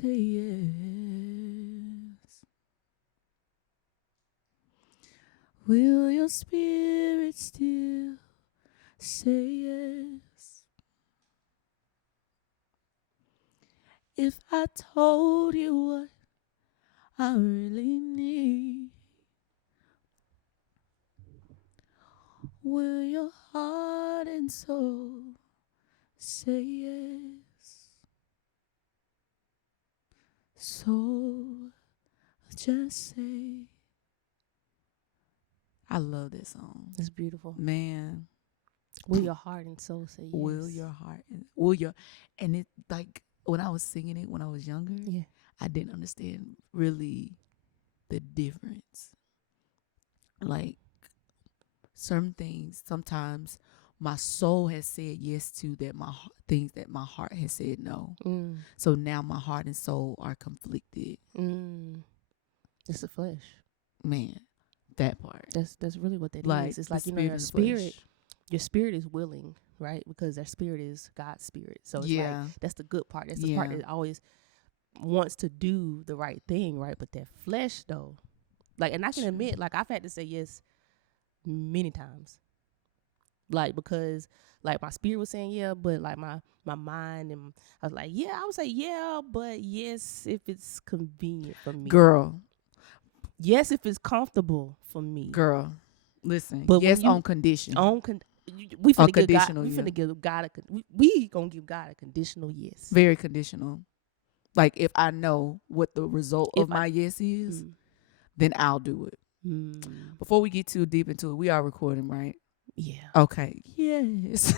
say yes? Will your spirit still say yes? If I told you what I really need, will your heart and soul say yes? So just say. I love this song. It's beautiful. Man. Will your heart and soul say yes? Will your heart and will your, and it, like, when I was singing it when I was younger, Yeah. I didn't understand really the difference. Like, certain things sometimes my soul has said yes to, that things that my heart has said no. So now my heart and soul are conflicted. It's the flesh. Man, that part. That's really what that Like, is. It's like, spirit your spirit is willing, right? Because their spirit is God's spirit. So it's like, that's the good part. That's the part that always wants to do the right thing, right? But that flesh, though, like, and I can admit, like, I've had to say yes many times, like, because, like, my spirit was saying yeah, but like my mind, and I was like, yeah, I would say yeah, but yes, if it's convenient for me, girl. Yes, if it's comfortable for me, girl. Listen, but yes, on condition. We finna give God. Conditional, We yeah. finna give God we gonna give God a conditional yes. Very conditional. Like, if I know what the result of my yes is, then I'll do it. Before we get too deep into it, we are recording, right? Yeah. Okay. Yes.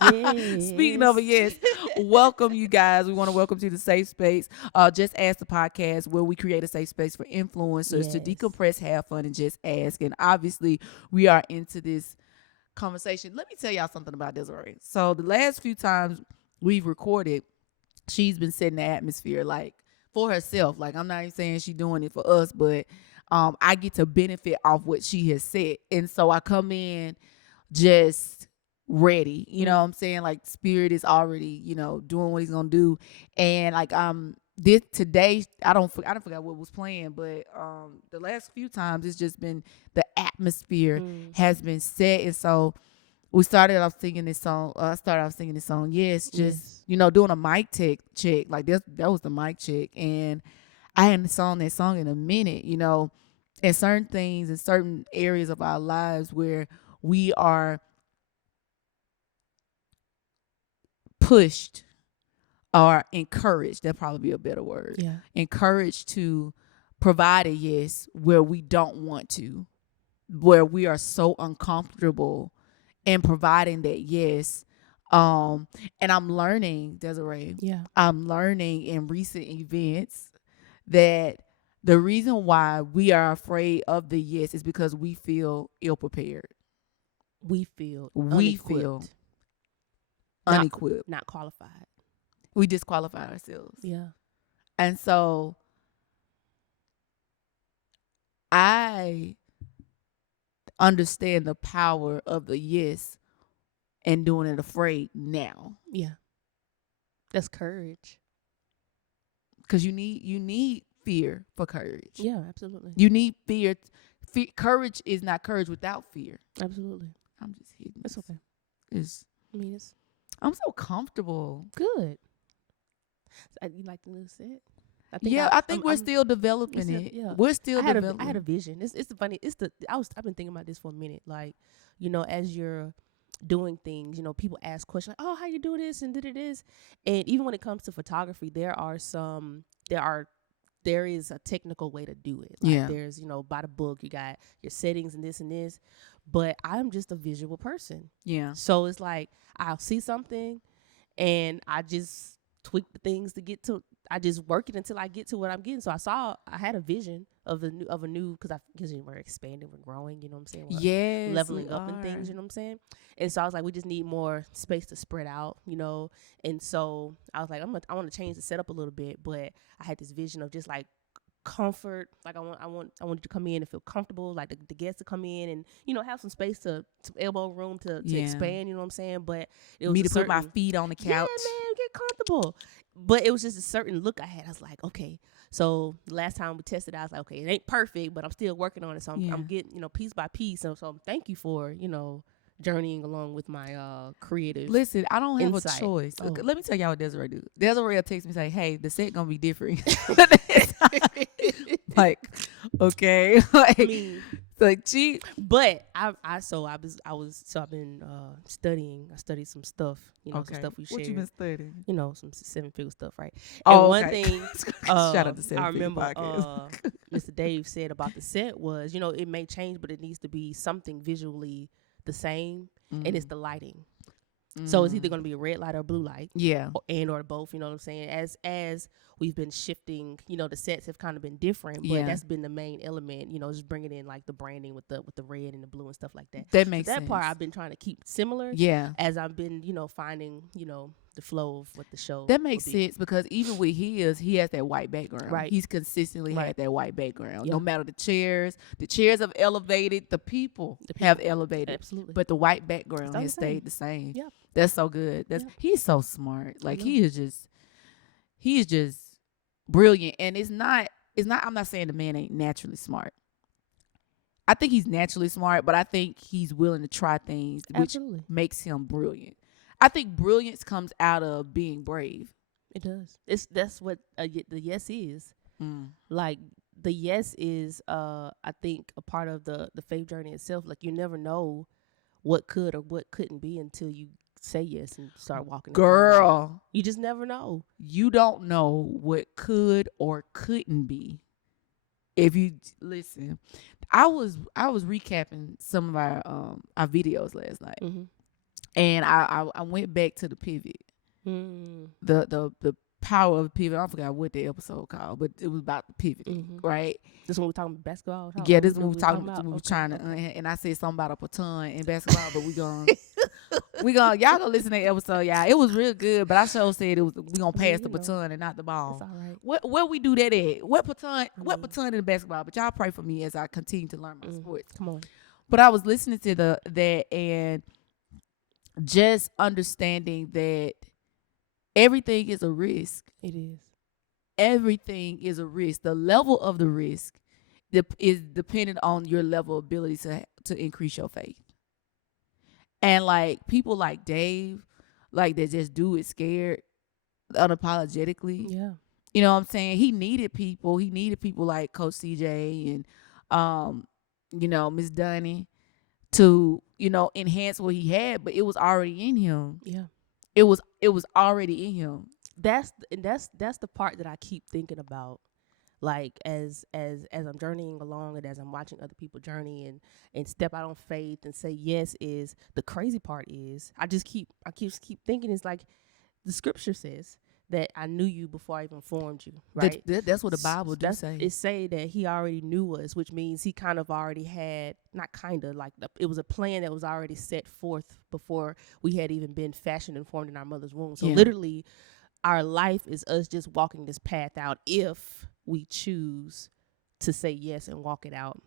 Yes. Speaking of a yes, welcome, you guys. We want to welcome to the safe space, Just Ask the Podcast, where we create a safe space for influencers to decompress, have fun, and just ask. And obviously, we are into this conversation. Let me tell y'all something about Desiree. So the last few times we've recorded, she's been setting the atmosphere, like, for herself. Like, I'm not even saying she's doing it for us, but I get to benefit off what she has said. And so I come in just ready, you know what I'm saying? Like, spirit is already, doing what he's gonna do. And like, this today, I don't forget what was playing, but the last few times it's just been, the atmosphere has been set. And so we started off singing this song. I started off singing this song. Yes, just doing a mic check. Like, that was the mic check, and I hadn't sung that song in a minute. And certain things in certain areas of our lives where we are pushed or encouraged. That'd probably be a better word. Yeah. Encouraged to provide a yes where we don't want to, where we are so uncomfortable in providing that yes. And I'm learning, Desiree. Yeah. I'm learning in recent events that the reason why we are afraid of the yes is because we feel ill prepared. We feel unequipped, not qualified. We disqualify ourselves. Yeah. And so I understand the power of the yes and doing it afraid now. Yeah. That's courage. Because you need fear for courage. Yeah, absolutely. You need fear. Courage is not courage without fear. Absolutely. I'm just hitting. It's okay. I'm so comfortable. Good. You like the new set? I think we're still developing it. Yeah. We're still developing. I had a vision. It's funny. I've been thinking about this for a minute. Like, as you're doing things, people ask questions like, "Oh, how you do this and did it this?" And even when it comes to photography, there is a technical way to do it. Like, there's, by the book, you got your settings and this. But I'm just a visual person. Yeah. So it's like, I'll see something and I just tweak the things to get to. I just work it until I get to what I'm getting. So I had a vision of a new, because we're expanding, we're growing, you know what I'm saying? Yes, leveling up and things, you know what I'm saying? And so I was like, we just need more space to spread out, And so I was like, I want to change the setup a little bit, but I had this vision of just like comfort. Like I want you to come in and feel comfortable. Like the guests to come in and have some space to elbow room to expand. You know what I'm saying? But it was put my feet on the couch. Yeah, man, get comfortable. But it was just a certain look I had. I was like, okay. So last time we tested, I was like, okay, it ain't perfect, but I'm still working on it. So I'm getting piece by piece. So thank you for journeying along with my creative. Listen, I don't have insight. a choice. Oh. Let me tell y'all what Desiree do. Desiree text me say, "Hey, the set gonna be different." Like, okay, like, she. But I've been studying. I studied some stuff. Some stuff we shared. What you been studying? Some 7-figure stuff, right? Oh, and one thing. Shout out to 7-figure I remember podcast. Mr. Dave said about the set was, it may change, but it needs to be something visually the same, and it's the lighting. So it's either going to be a red light or a blue light, or both. You know what I'm saying? As we've been shifting, the sets have kind of been different, but that's been the main element. Just bringing in like the branding with the red and the blue and stuff like that. That makes sense. That part I've been trying to keep similar. Yeah, as I've been, finding, the flow of what the show. That makes sense because even with he has that white background. Right. He's consistently had that white background. No matter the chairs have elevated, the people have elevated. Absolutely. But the white background has stayed the same. Yeah. That's so good. He's so smart. Like he is just brilliant. And it's not I'm not saying the man ain't naturally smart. I think he's naturally smart, but I think he's willing to try things which makes him brilliant. I think brilliance comes out of being brave. It does. That's what the yes is. Like the yes is I think a part of the faith journey itself. Like you never know what could or what couldn't be until you say yes and start walking. Girl, you just never know. You don't know what could or couldn't be. If you listen, I was recapping some of our videos last night, and I went back to the pivot, the power of pivot. I forgot what the episode called, but it was about the pivoting, right? This one we're talking about basketball. Yeah, this one we're talking about. We were trying to, and I said something about a baton in basketball, but y'all gonna listen to that episode, y'all. It was real good, but I sure said we gonna pass the baton and not the ball. That's all right. Where we do that at? What baton in the basketball? But y'all pray for me as I continue to learn my sports. Come on. But I was listening to that and just understanding that everything is a risk. It is. Everything is a risk. The level of the risk is dependent on your level of ability to increase your faith. And like people like Dave, like that just do it scared, unapologetically. Yeah. You know what I'm saying? He needed people. He needed people like Coach CJ and Miss Dunny to, enhance what he had, but it was already in him. Yeah. It was already in him. That's the part that I keep thinking about, like as I'm journeying along and as I'm watching other people journey and step out on faith and say yes. Is the crazy part is I keep thinking it's like the scripture says that I knew you before I even formed you, right? That's what the Bible does say. It say that he already knew us, which means he kind of already had, not kind of, like it was a plan that was already set forth before we had even been fashioned and formed in our mother's womb. So literally our life is us just walking this path out if we choose to say yes and walk it out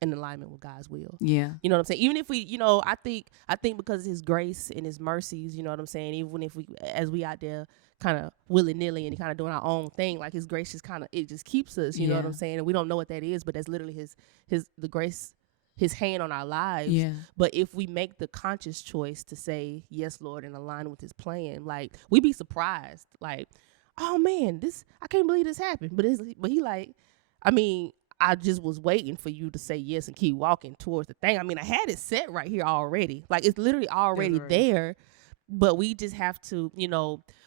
in alignment with God's will. Yeah. You know what I'm saying? Even if we, I think because of his grace and his mercies, you know what I'm saying? Even if as we out there kind of willy-nilly and kind of doing our own thing, like his grace just it just keeps us, you know what I'm saying? And we don't know what that is, but that's literally the grace, his hand on our lives. Yeah. But if we make the conscious choice to say, yes, Lord, and align with his plan, like we be surprised. Like, oh man, I can't believe this happened. But he like, I mean, I just was waiting for you to say yes and keep walking towards the thing. I mean, I had it set right here already. Like it's literally already there, but we just have to,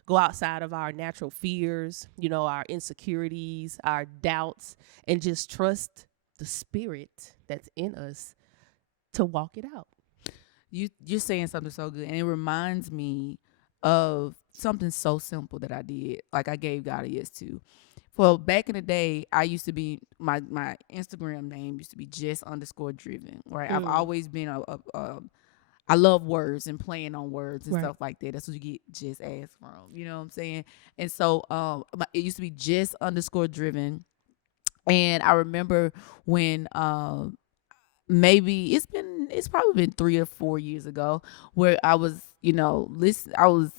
go outside of our natural fears, our insecurities, our doubts, and just trust the spirit that's in us to walk it out. You're saying something so good, and it reminds me of something so simple that I did. Like I gave God a yes to. Well, back in the day, I used to be my Instagram name used to be Jess_driven. Right, I've always been I love words and playing on words and stuff like that. That's what you get Jess ass from. You know what I'm saying? And so it used to be Jess_driven. And I remember when maybe it's probably been 3 or 4 years ago, where I was, I was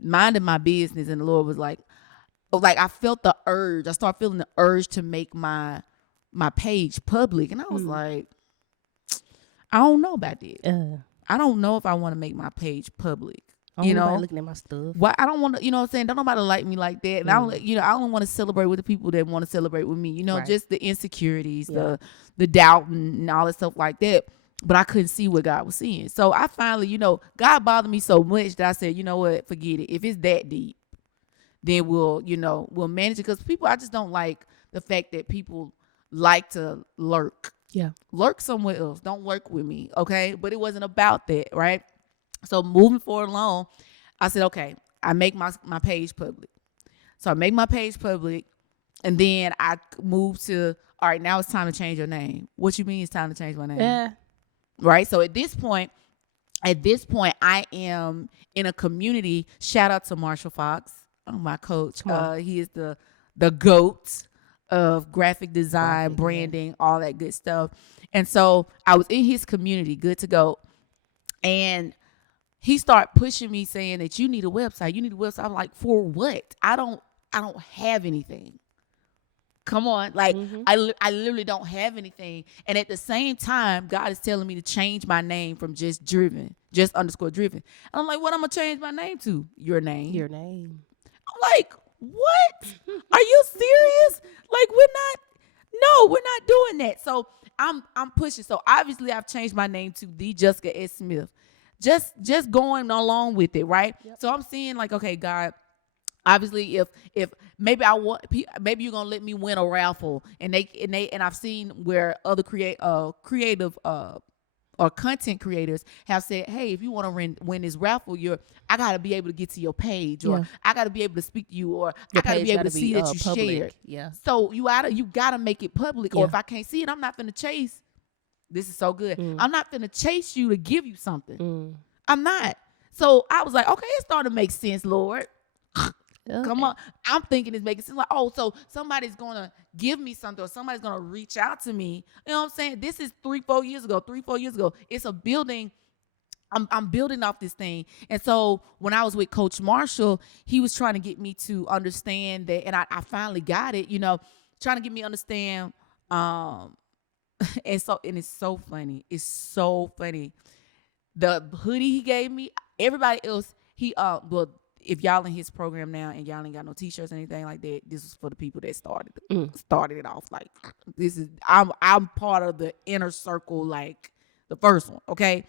minding my business, and the Lord was like I felt the urge. I started feeling the urge to make my page public, and I was like, I don't know about that. I don't know if I want to make my page public. I don't nobody looking at my stuff. Why I don't want to, what I'm saying? Don't nobody like me like that. And I don't want to celebrate with the people that want to celebrate with me. Right. Just the insecurities, the doubt and all that stuff like that. But I couldn't see what God was seeing. So I finally, God bothered me so much that I said, you know what, forget it. If it's that deep, then we'll manage it. Because I just don't like the fact that people like to lurk. Yeah. Lurk somewhere else. Don't lurk with me. Okay. But it wasn't about that. Right. So moving forward along, I said, okay, I make my page public. So I make my page public, and then I move to, all right, now it's time to change your name. What you mean it's time to change my name? Yeah. Right. So at this point, I am in a community. Shout out to Marshall Fox, my coach. He is the GOAT of graphic design, branding, all that good stuff. And so I was in his community, good to go. And he started pushing me, saying that you need a website. You need a website. I'm like, for what? I don't have anything. Come on. Like, I literally don't have anything. And at the same time, God is telling me to change my name from just _driven. And I'm like, what I'm going to change my name to? Your name. Your name. I'm like, what? Are you serious? Like, we're not doing that. So I'm pushing. So obviously I've changed my name to the Jessica S. Smith. Just going along with it, right? Yep. So I'm seeing like, okay, God, obviously if maybe maybe you're gonna let me win a raffle, and I've seen where other creative or content creators have said, hey, if you want to win this raffle, I gotta be able to get to your page, or I gotta be able to speak to you, or I gotta be able to see that you shared. Yeah. So you gotta make it public, or if I can't see it, I'm not gonna chase. This is so good. I'm not going to chase you to give you something. I'm not. So I was like, okay, it started to make sense, Lord. Okay. Come on. I'm thinking it's making sense. Like, oh, so somebody's going to give me something, or somebody's going to reach out to me. You know what I'm saying? This is 3-4 years ago. It's a building. I'm building off this thing. And so when I was with Coach Marshall, he was trying to get me to understand that, and I finally got it, trying to get me to understand, and it's so funny. It's so funny. The hoodie he gave me, everybody else, if y'all in his program now and y'all ain't got no t-shirts or anything like that, this is for the people that started it off. Like, this is, I'm part of the inner circle, like the first one. Okay.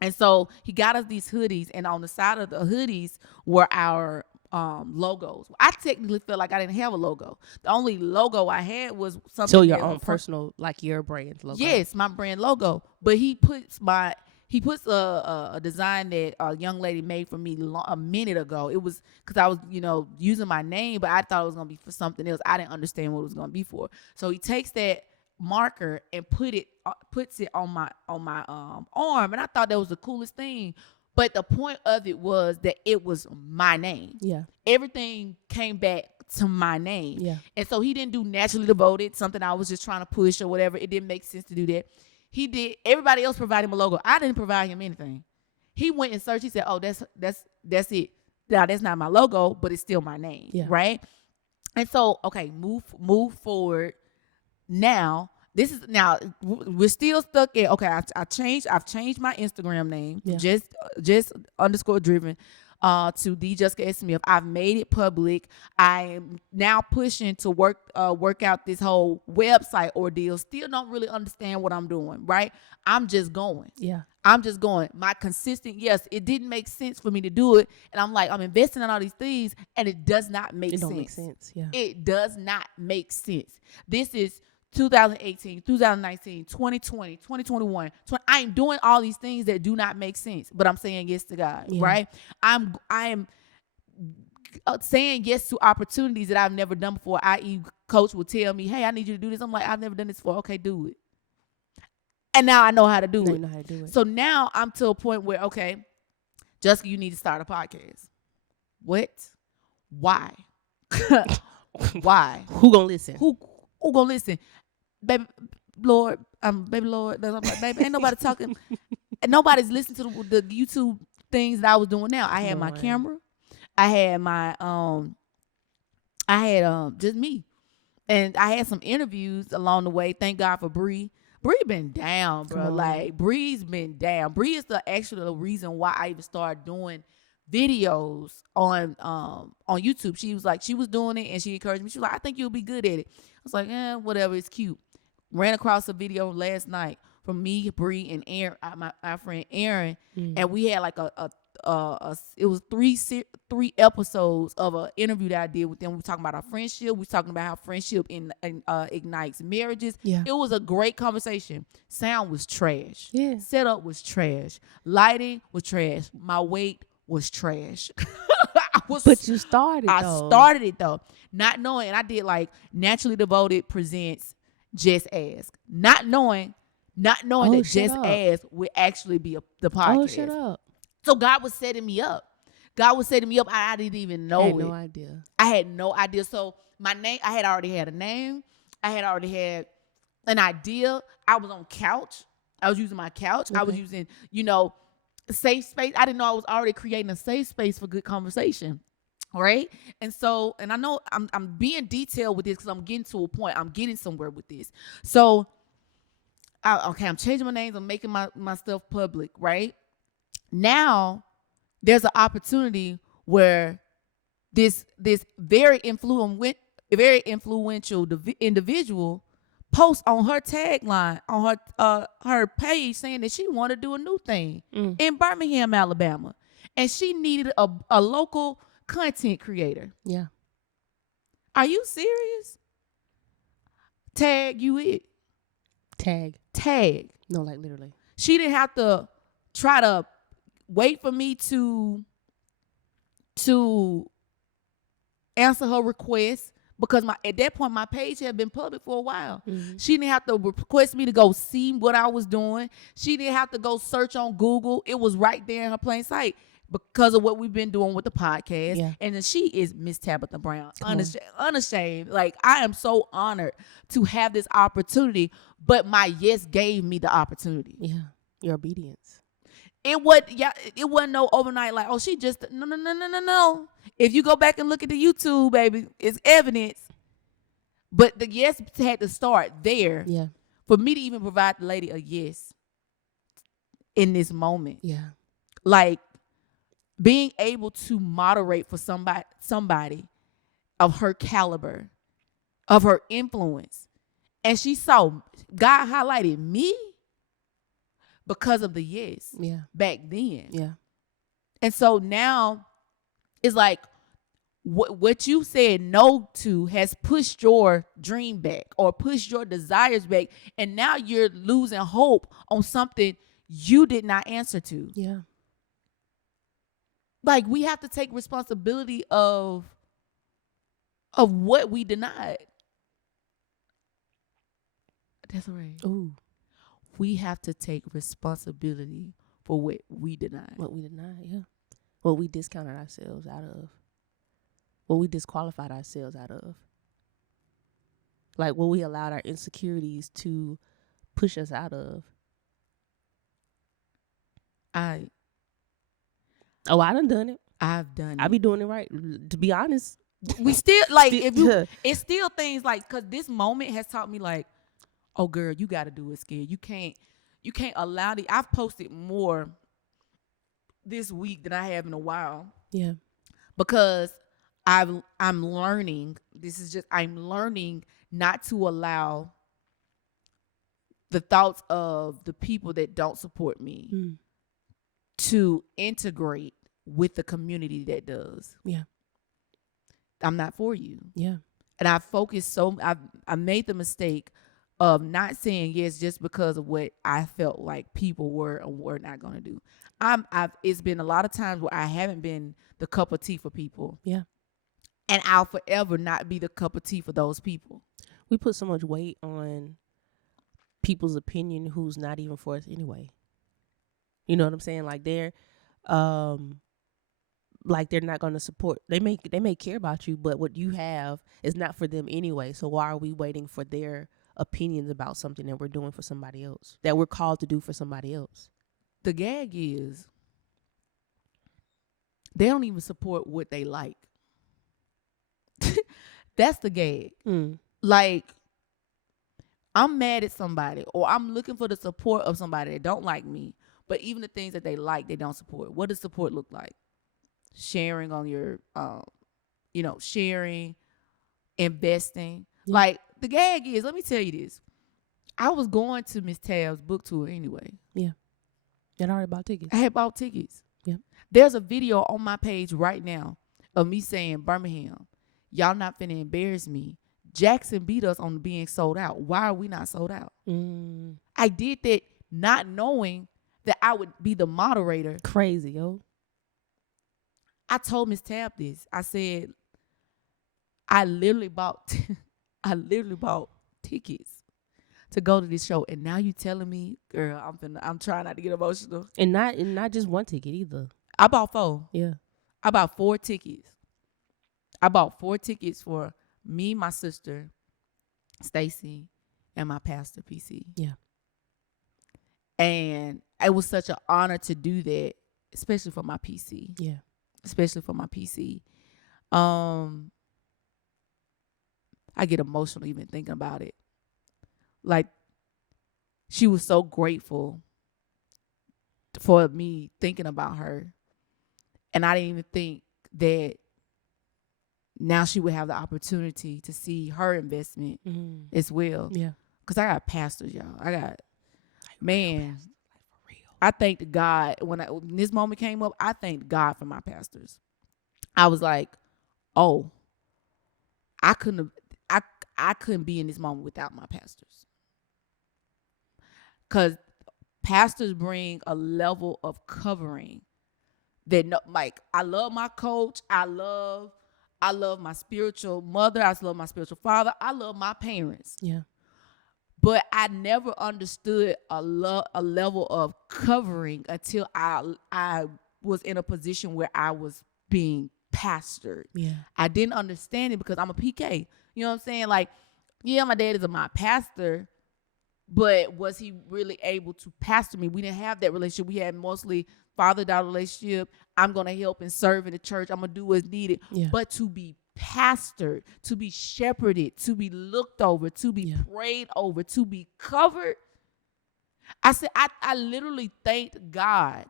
And so he got us these hoodies, and on the side of the hoodies were our logos. I technically felt like I didn't have a logo. The only logo I had was something. So your own personal, like your brand logo. Yes, my brand logo. But he puts a design that a young lady made for me a minute ago. It was because I was, using my name, but I thought it was gonna be for something else. I didn't understand what it was gonna be for. So he takes that marker and puts it on my arm, and I thought that was the coolest thing. But the point of it was that it was my name. Yeah. Everything came back to my name. Yeah. And so he didn't do naturally devoted, something I was just trying to push or whatever. It didn't make sense to do that. He did. Everybody else provided him a logo. I didn't provide him anything. He went and searched. He said, oh, that's it. Now, that's not my logo, but it's still my name. Yeah. Right? And so, okay, move forward. Now, we're still stuck at, okay, I've changed my Instagram name, just _driven, to the Jessica S. Smith. I've made it public. I am now pushing to work out this whole website ordeal. Still don't really understand what I'm doing, right? I'm just going. Yeah. I'm just going. My consistent, yes, it didn't make sense for me to do it. And I'm like, I'm investing in all these things, and it does not make sense. It don't make sense, yeah. It does not make sense. This is 2018, 2019, 2020, 2021. I am doing all these things that do not make sense, but I'm saying yes to God, right? I am saying yes to opportunities that I've never done before. I.e., coach will tell me, hey, I need you to do this. I'm like, I've never done this before. Okay, do it. And now I know how to do it. You know how to do it. So now I'm to a point where, okay, Jessica, you need to start a podcast. What? Why? Why? Who gonna listen? who gonna listen? Baby Lord, baby Lord, I'm like, baby, ain't nobody talking, and nobody's listening to the YouTube things that I was doing now. I had my camera, I had my just me. And I had some interviews along the way. Thank God for Bree. Bree been down, bro. Like Bree's been down. Bree is the actual reason why I even started doing videos on YouTube. She was like, she was doing it and she encouraged me. She was like, I think you'll be good at it. I was like, whatever, it's cute. Ran across a video last night from me, Bree, and Aaron, my friend Aaron, and we had like it was three episodes of an interview that I did with them. We were talking about our friendship. We were talking about how friendship ignites marriages. Yeah. It was a great conversation. Sound was trash. Yeah. Setup was trash. Lighting was trash. My weight was trash. But you started. I started it though, not knowing. And I did like Naturally Devoted presents Just Ask, not knowing that Just Ask would actually be the podcast. Oh, shut up. So God was setting me up. I didn't even know it. I had no idea. I had no idea. So my name, I had already had a name. I had already had an idea. I was on couch. I was using my couch. Okay. I was using, safe space. I didn't know I was already creating a safe space for good conversation. Right. And so, and I know I'm being detailed with this because I'm getting to a point. I'm getting somewhere with this. So, I'm changing my names. I'm making my stuff public. Right. Now, there's an opportunity where this very influential individual posts on her tagline on her page saying that she wanted to do a new thing in Birmingham, Alabama, and she needed a local content creator. Yeah. Are you serious? Tag you it. Tag. No, like literally. She didn't have to try to wait for me to answer her request because at that point my page had been public for a while. Mm-hmm. She didn't have to request me to go see what I was doing. She didn't have to go search on Google. It was right there in her plain sight because of what we've been doing with the podcast. Yeah. And then she is Miss Tabitha Brown, unashamed. Like, I am so honored to have this opportunity, but my yes gave me the opportunity. Yeah, your obedience. It wasn't no overnight like, oh, she just no. If you go back and look at the YouTube, baby, it's evidence. But the yes had to start there. Yeah. For me to even provide the lady a yes in this moment. Yeah. Like being able to moderate for somebody of her caliber, of her influence. And she saw God highlighted me because of the yes back then. Yeah. And so now it's like what you said no to has pushed your dream back or pushed your desires back. And now you're losing hope on something you did not answer to. Yeah. Like, we have to take responsibility of what we denied. Desiree. Ooh. We have to take responsibility for what we denied. Yeah. What we discounted ourselves out of. What we disqualified ourselves out of. Like what we allowed our insecurities to push us out of. I done it. I've done it. I be doing it right. To be honest. We still, like, it's still things like, because this moment has taught me, like, oh, girl, you got to do it scared. You can't allow I've posted more this week than I have in a while. Yeah. Because I'm learning. I'm learning not to allow the thoughts of the people that don't support me to integrate with the community that does. Yeah. I'm not for you. Yeah. And I made the mistake of not saying yes just because of what I felt like people were or were not going to do. It's been a lot of times where I haven't been the cup of tea for people. Yeah. And I'll forever not be the cup of tea for those people. We put so much weight on people's opinion who's not even for us anyway. You know what I'm saying? Like they're like they're not going to support. They may care about you, but what you have is not for them anyway. So why are we waiting for their opinions about something that we're doing for somebody else, that we're called to do for somebody else? The gag is they don't even support what they like. That's the gag. Like, I'm mad at somebody, or I'm looking for the support of somebody that don't like me, but even the things that they like, they don't support. What does support look like? Sharing on your, sharing, investing. Yeah. Like, the gag is, let me tell you this. I was going to Miss Tab's book tour anyway. Yeah. And I already bought tickets. I had bought tickets. Yeah. There's a video on my page right now of me saying, Birmingham, y'all not finna embarrass me. Jackson beat us on being sold out. Why are we not sold out? I did that not knowing that I would be the moderator. Crazy, yo. I told Miss Tab this. I said, I literally bought tickets to go to this show, and now you telling me, girl, I'm trying not to get emotional. And not just one ticket either. I bought 4. Yeah. I bought 4 tickets. I bought 4 tickets for me, my sister, Stacy, and my pastor, PC. Yeah. And it was such an honor to do that, especially for my PC. Yeah. Especially for my PC. I get emotional even thinking about it. Like, she was so grateful for me thinking about her. And I didn't even think that now she would have the opportunity to see her investment as well. Yeah. Because I got pastors, y'all. Man, I thanked God. When this moment came up, I thanked God for my pastors. I was like, oh, I couldn't be in this moment without my pastors. Because pastors bring a level of covering that, like, I love my coach. I love my spiritual mother. I love my spiritual father. I love my parents. Yeah. But I never understood a level of covering until I was in a position where I was being pastored. Yeah. I didn't understand it because I'm a PK. You know what I'm saying? Like, yeah, my dad is my pastor, but was he really able to pastor me? We didn't have that relationship. We had mostly father-daughter relationship. I'm going to help and serve in the church. I'm going to do what's needed. Yeah. But to be pastored, to be shepherded, to be looked over, to be prayed over, to be covered. I said, I literally thanked God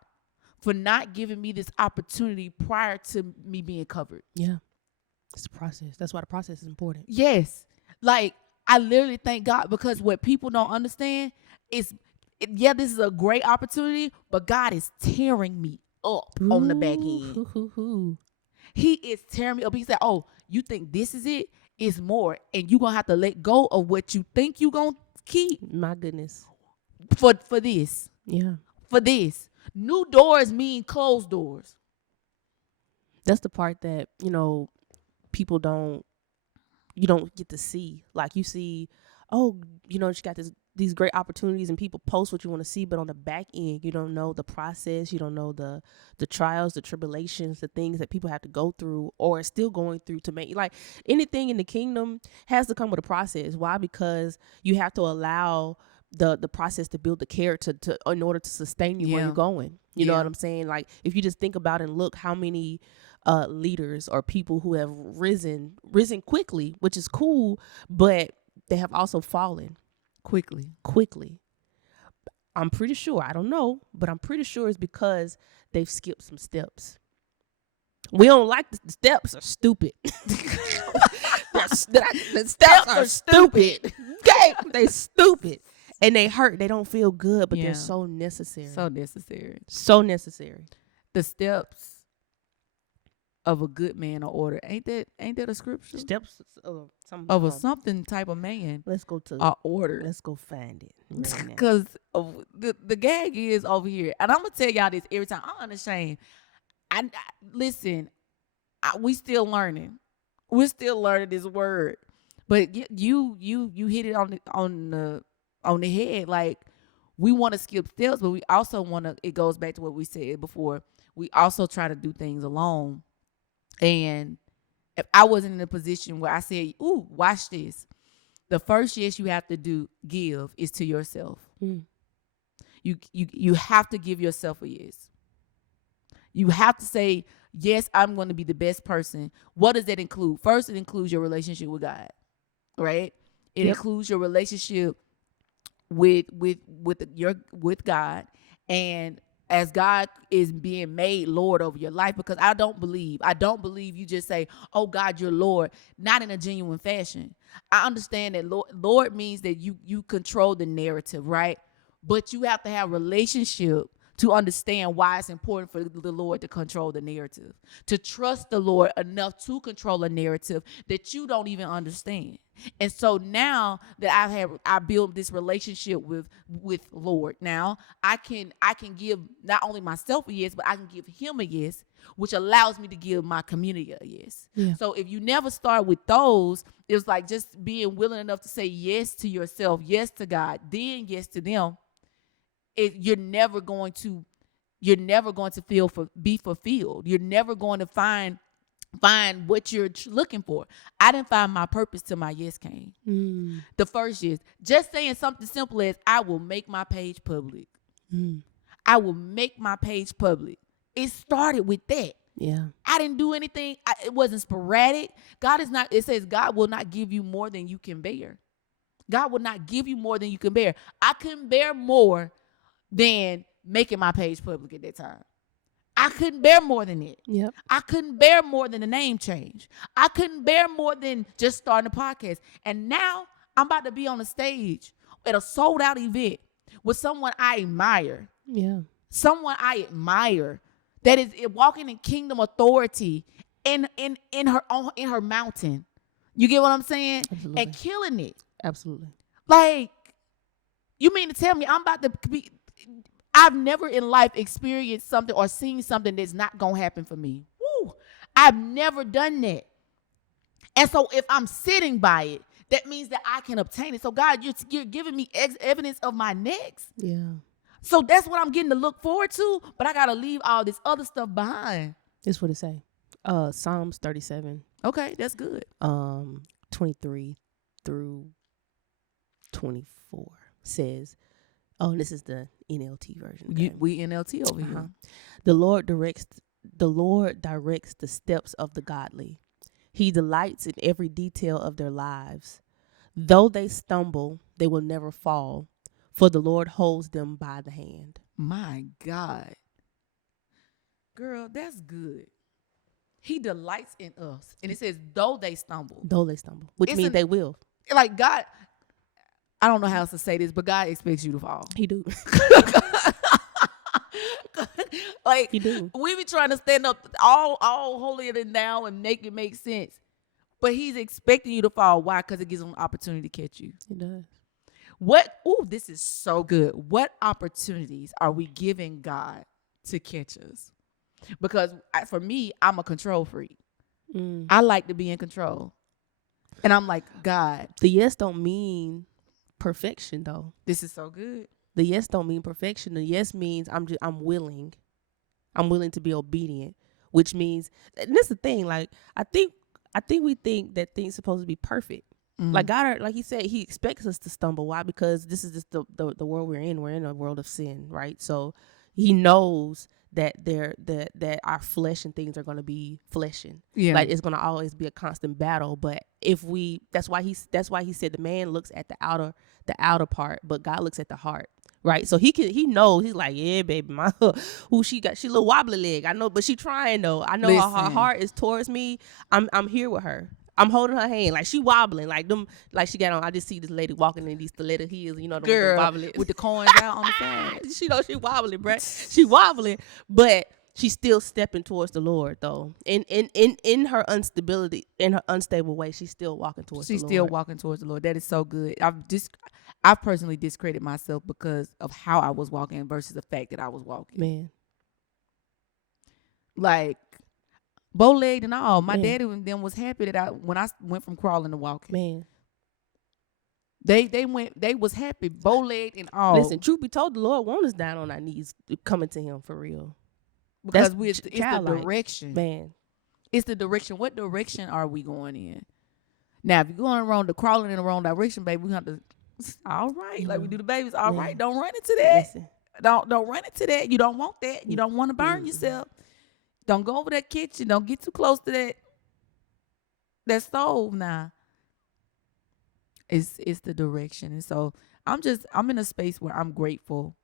for not giving me this opportunity prior to me being covered. Yeah. It's a process. That's why the process is important. Yes. Like, I literally thank God, because what people don't understand is, this is a great opportunity, but God is tearing me up on the back end. He is tearing me up. He said, oh, you think this is it? It's more. And you're going to have to let go of what you think you're going to keep. My goodness. For this. Yeah. For this. New doors mean closed doors. That's the part that, people you don't get to see. Like, you see, oh, she got these great opportunities and people post what you want to see, but on the back end, you don't know the process. You don't know the trials, the tribulations, the things that people have to go through or are still going through to make, like, anything in the kingdom has to come with a process. Why? Because you have to allow the process to build the character in order to sustain you where you're going. You know what I'm saying? Like, if you just think about and look how many leaders or people who have risen quickly, which is cool, but they have also fallen quickly. I'm pretty sure, I don't know, but I'm pretty sure it's because they've skipped some steps. We don't like the steps are stupid. the steps are stupid. Okay, they stupid. And they hurt. They don't feel good, but they're so necessary. So necessary. The steps of a good man or order. Ain't that a scripture? Steps of a something type of man. Let's go to our order. Let's go find it. Because the gag is over here. And I'm going to tell y'all this every time. I'm unashamed. Listen, we still learning. We're still learning this word. But you hit it on the head. Like, we want to skip steps, but we also want to, it goes back to what we said before. we also try to do things alone. And if I wasn't in a position where I said, ooh, watch this. The first yes you have to give is to yourself. You have to give yourself a yes. You have to say, yes, I'm going to be the best person. What does that include? First, it includes your relationship with God, right? It includes your relationship with God, and as God is being made Lord over your life, because I don't believe you just say, oh God, you're Lord, not in a genuine fashion. I understand that Lord means that you control the narrative, right? But you have to have relationship to understand why it's important for the Lord to control the narrative, to trust the Lord enough to control a narrative that you don't even understand. And so now that I built this relationship with Lord, now I can give not only myself a yes, but I can give him a yes, which allows me to give my community a yes. Yeah. So if you never start with those, it's like just being willing enough to say yes to yourself, yes to God, then yes to them. You're never going to be fulfilled. You're never going to find what you're looking for. I didn't find my purpose till my yes came. The first yes, just saying something simple as, I will make my page public. I will make my page public. It started with that. Yeah. I didn't do anything. It wasn't sporadic. It says God will not give you more than you can bear. God will not give you more than you can bear. I couldn't bear more than making my page public at that time. I couldn't bear more than it. Yep. I couldn't bear more than the name change. I couldn't bear more than just starting a podcast. And now I'm about to be on a stage at a sold out event with someone I admire. Yeah. Someone I admire that is walking in kingdom authority in her mountain. You get what I'm saying? Absolutely. And killing it. Absolutely. Like, you mean to tell me I've never in life experienced something or seen something that's not going to happen for me. Woo! I've never done that. And so if I'm sitting by it, that means that I can obtain it. So God, you're giving me evidence of my next. Yeah. So that's what I'm getting to look forward to, but I got to leave all this other stuff behind. That's what it say. Psalms 37. Okay, that's good. 23 through 24 says, oh, this is the NLT version. Okay? We NLT over here. The Lord directs the steps of the godly. He delights in every detail of their lives. Though they stumble, they will never fall, for the Lord holds them by the hand. My God. Girl, that's good. He delights in us. And it says, though they stumble. Though they stumble, which means they will. Like God, I don't know how else to say this, but God expects you to fall. He do. Like, he do. We be trying to stand up all holier than thou and make it make sense. But he's expecting you to fall. Why? Because it gives him an opportunity to catch you. It does. This is so good. What opportunities are we giving God to catch us? Because for me, I'm a control freak. I like to be in control. And I'm like, God. The yes don't mean perfection, though. This is so good. The yes don't mean perfection. The yes means I'm willing. I'm willing to be obedient, which means, and this is the thing, like, I think we think that things supposed to be perfect. Like God, like he said, he expects us to stumble. Why? Because this is just the world we're in. We're in a world of sin, right? So he knows that that our flesh and things are going to be fleshing. Yeah. Like it's going to always be a constant battle. But that's why he said the man looks at the outer part, but God looks at the heart. Right. So he knows, he's like, yeah, baby, she a little wobbly leg. I know, but she trying though. I know her heart is towards me. I'm here with her. I'm holding her hand, like she wobbling, like she got on. I just see this lady walking in these stiletto heels, the girl wobbling with the coins out on the side. She knows she wobbling, bruh. She wobbling, but she's still stepping towards the Lord, though. In her instability, in her unstable way, she's still walking towards the Lord. She's still walking towards the Lord. That is so good. I've personally discredited myself because of how I was walking versus the fact that I was walking. Man, like, bow-legged and all. My daddy and them was happy that when I went from crawling to walking. Man. They was happy, bow-legged and all. Listen, truth be told, the Lord wants us down on our knees coming to him for real. because it's the direction. Man. It's the direction. What direction are we going in? Now, if you're going crawling in the wrong direction, baby, we have to. All right, like we do the babies. All right, don't run into that. Listen. Don't run into that. You don't want that. You don't want to burn yourself. Don't go over that kitchen. Don't get too close to that stove. Now, it's the direction, and so I'm in a space where I'm grateful.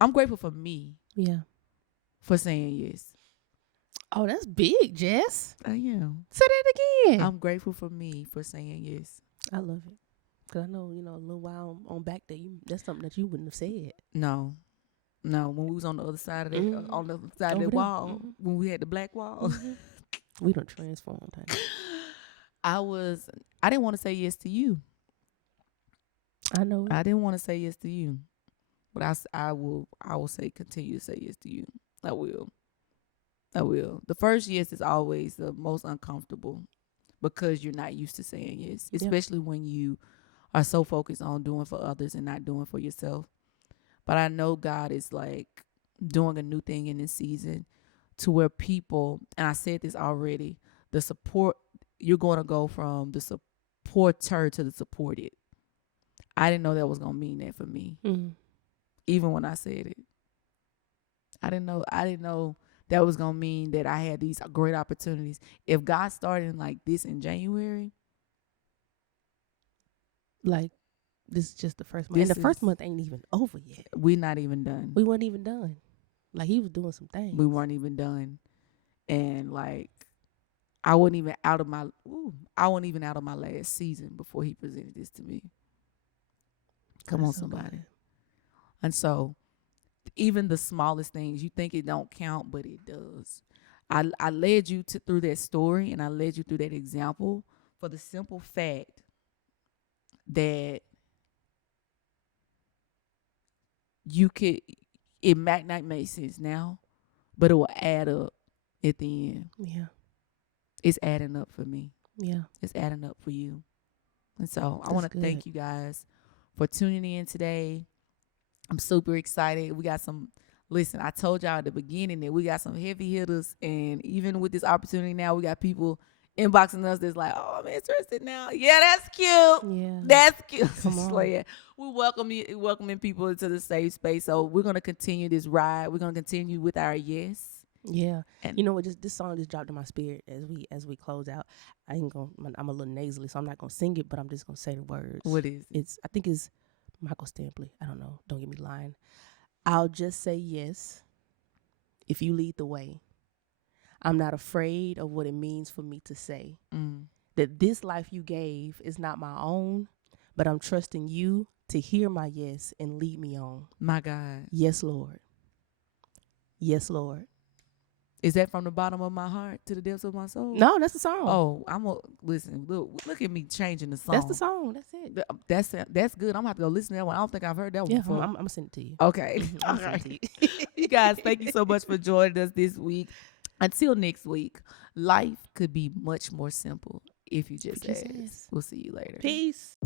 I'm grateful for me. Yeah. For saying yes. Oh, that's big, Jess. I am. Say that again. I'm grateful for me for saying yes. I love it. Because I know, a little while on back there, that's something that you wouldn't have said. No, when we was on the other side of the on the side of the wall, when we had the black wall. We don't transform. I didn't want to say yes to you. I know. I didn't want to say yes to you. But I will say continue to say yes to you. I will. The first yes is always the most uncomfortable because you're not used to saying yes, especially when you are so focused on doing for others and not doing for yourself. But I know God is like doing a new thing in this season to where people, and I said this already, the support, you're going to go from the supporter to the supported. I didn't know that was going to mean that for me. Mm-hmm. Even when I said it, I didn't know that was going to mean that I had these great opportunities. If God started like this in January. Like, this is just the first month. And the first month ain't even over yet. We're not even done. We weren't even done. Like, he was doing some things. We weren't even done. And like, I wasn't even out of my last season before he presented this to me. Come on, somebody. Good. And so, even the smallest things, you think it don't count, but it does. I led you through that story, and I led you through that example for the simple fact that it might not make sense now, but it will add up at the end. Yeah. It's adding up for me. Yeah. It's adding up for you. And so I want to thank you guys for tuning in today. I'm super excited. We got listen, I told y'all at the beginning that we got some heavy hitters, and even with this opportunity now, we got people inboxing us that's like, oh, I'm interested now. Yeah, that's cute. Yeah. That's cute. Come on. We welcoming people into the safe space. So we're going to continue this ride. We're going to continue with our yes. Yeah. And you know what, this song just dropped in my spirit as we close out. I'm a little nasally, so I'm not going to sing it, but I'm just going to say the words. What is it? I think it's Michael Stampley. I don't know. Don't get me lying. I'll just say yes if you lead the way. I'm not afraid of what it means for me to say. That this life you gave is not my own, but I'm trusting you to hear my yes and lead me on. My God. Yes, Lord. Yes, Lord. Is that from the bottom of my heart to the depths of my soul? No, that's the song. Oh, listen. Look at me changing the song. That's the song. That's it. That's good. I'm gonna have to go listen to that one. I don't think I've heard that one before. I'm gonna send it to you. Okay. All right. You guys, thank you so much for joining us this week. Until next week, life could be much more simple if you just ask. We'll see you later. Peace.